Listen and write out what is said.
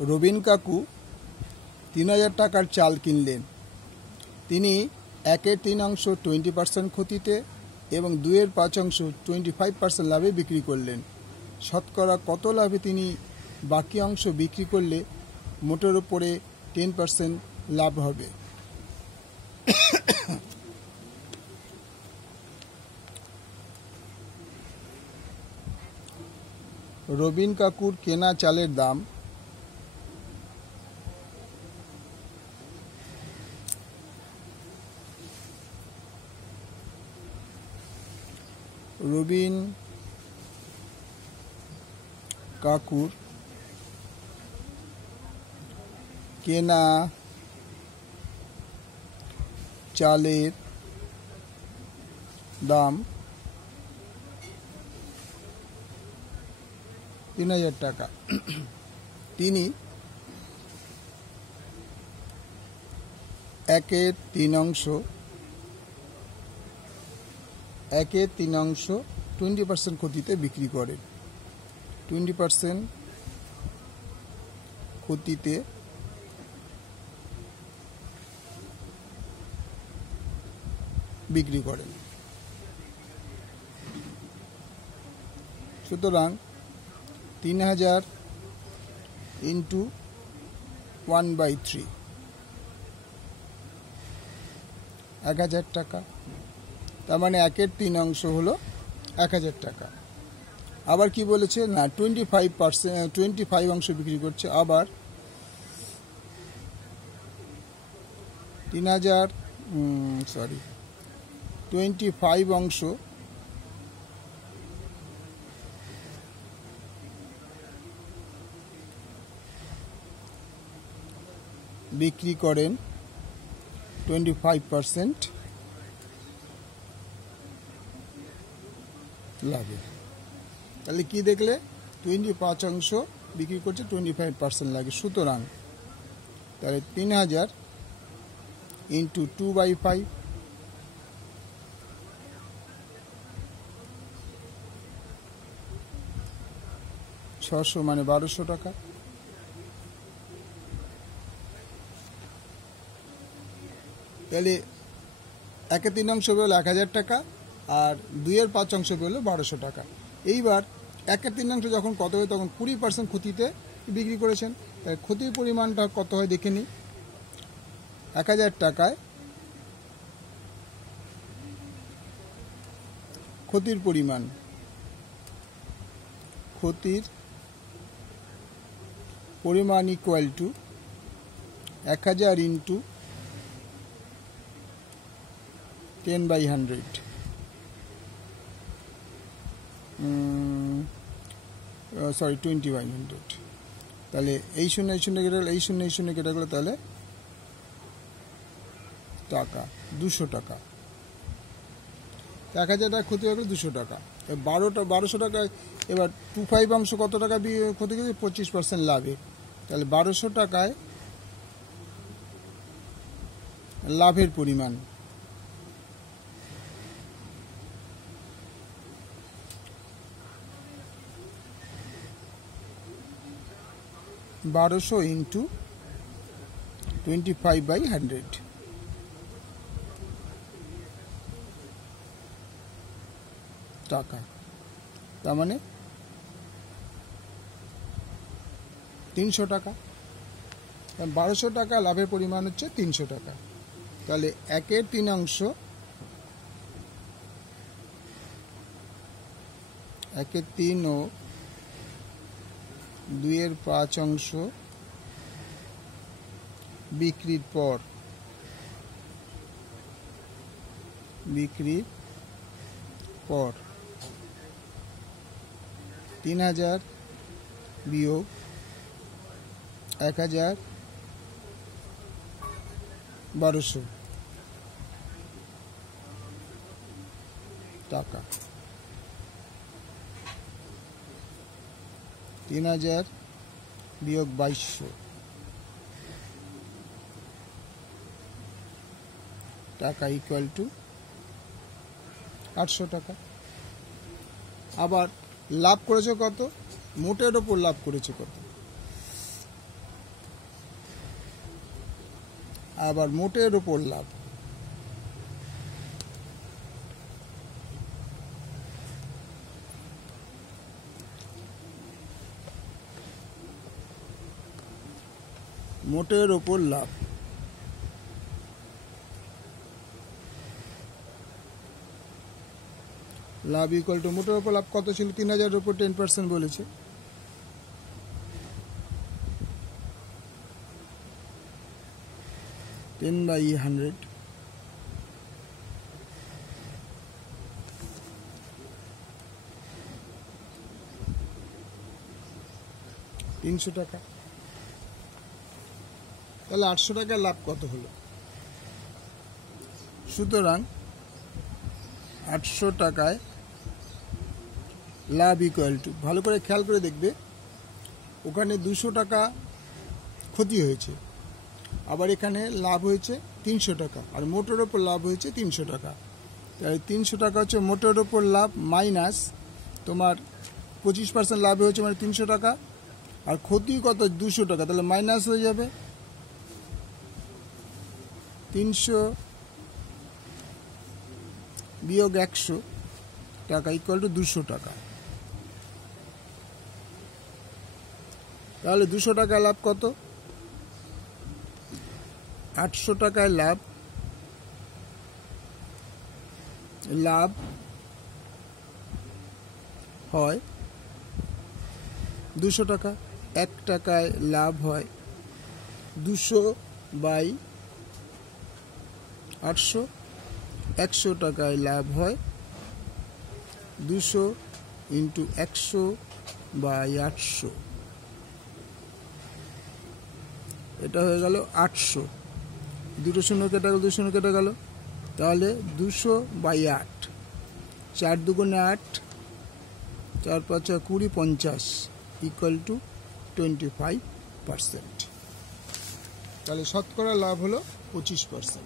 রবিন কাকু ৩,০০০ টাকার চাল কিনলেন। তিনি 1/3 20% ক্ষতিতে এবং 2/5 25% লাভে বিক্রি করলেন। শতকরা কত লাভে তিনি বাকি অংশ বিক্রি করলে মোটের উপরে 10% লাভ হবে? রবিন কাকুর কেনা চালের দাম রবিন কাকুর কেনা চালের দাম ৩,০০০ টাকা। তিনি 1/3 20% ক্ষতিতে বিক্রি করেন। 20% ক্ষতিতে বিক্রি করেন। সুতরাং ৩,০০০ ইন্টু 1/3 1,০০০ টাকা। তার মানে 1/3 হলো 1,০০০ টাকা। আবার কি বলেছে না 25 অংশ বিক্রি করছে। আবার 25 অংশ বিক্রি করেন 25% লাভে। তাহলে কি দেখলে 25 অংশ বিক্রি করছে 25% লাগে। সুতরাং তাহলে ৩,০০০ ইন্টু 2/5 600 মানে ১২০০ টাকা। তাহলে 1/3 বেরোলো 1,০০০ টাকা আর 2/5 বেরোলো ১২০০ টাকা। এইবার 1/3 যখন কত হয় তখন 20% ক্ষতিতে বিক্রি করেছেন। তাই ক্ষতির পরিমাণটা কত হয় দেখে নিই। 1,০০০ টাকায় ক্ষতির পরিমাণ ইকুয়াল টু 1,০০০ ইন্টু 10/100 20/100। তাহলে এই 0 কেটে গেল, এই 0 কেটে গেল, তাহলে টাকা 200 টাকা। 1,০০০ টাকা ক্ষতি হয়ে গেল 200 টাকা। ১২০০ টাকায় এবার 25 অংশ কত টাকা ক্ষতি করেছে 25% লাভে। তাহলে ১২০০ টাকায় লাভের পরিমাণ ১২০০ ইন্টু 25/100 টাকা। তার মানে ৩০০ টাকা। ১২০০ টাকা লাভের পরিমাণ হচ্ছে ৩০০ টাকা। তাহলে 1/3 1/3 ও 2/5 বিক্রির পর ৩,০০০ বিয়োগ 1,০০০ ১২০০ টাকা। ৩,০০০ বিয়োগ ২২০০ টাকা ইকুয়াল টু ৮০০ টাকা। আবার লাভ করেছে কত? মোটের ওপর লাভ করেছে কত? আবার মোটের ওপর লাভ, মোটের ওপর লাভ, লাভ ইকুয়াল টু মোটের ওপর লাভ কত ছিল? 3000-এর উপর 10% বলেছে। টেন বাই 100, টাকা। তাহলে 800 টাকার লাভ কত হলো? সুতরাং 800 টাকায় লাভ ইকুয়াল টু, ভালো করে খেয়াল করে দেখবে, ওখানে 200 টাকা ক্ষতি হয়েছে, আবার এখানে লাভ হয়েছে 300 টাকা, আর মোটের ওপর লাভ হয়েছে 300 টাকা। তাই 300 টাকা হচ্ছে মোটের ওপর লাভ মাইনাস তোমার 25% লাভ হয়েছে মানে 300 টাকা, আর ক্ষতি কত? 200 টাকা, তাহলে মাইনাস হয়ে যাবে 300 বিয়োগ 100 টাকা ইকুয়াল টু 200 টাকা। তাহলে 200 টাকায় লাভ কত? 800 টাকায় লাভ হয় 200 টাকা, 1 টাকায় লাভ হয় 200 বাই 800, 100 টাকায় লাভ হয় 200 ইন্টু 100 বাই 800, এটা হয়ে গেল 800, 2 শূন্য কেটে গেল, 2 শূন্য কেটে গেল, তাহলে 200 বাই 8, 4 দুগুণে 8, 4 5 20, 50 ইকুয়াল টু 25%। তাহলে শতকরা লাভ হলো 25%।